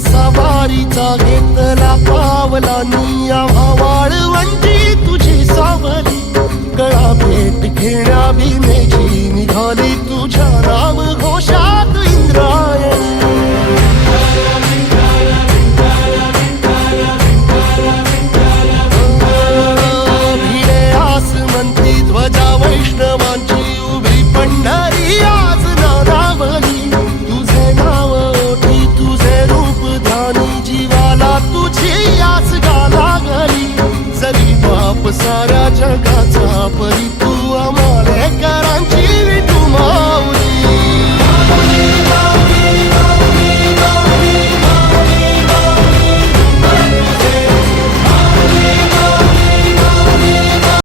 सवारीचा घेतला पावलांनी आम्हा वाळवंटी तुझी सावली गळा भेट घेण्या भीमेची निघाली तुझ्या नाम घोषात इंद्रायणी भिडे आसमंती ध्वजा वैष्णवांची उभी पंढरी आज नारावली तुझे नाव ओठी तुझे रूप ध्यानी जीवाला तुझी आस गाला गली जरी बाप साऱ्या जगाचा परी तू आम्हाले करांची विठू माऊली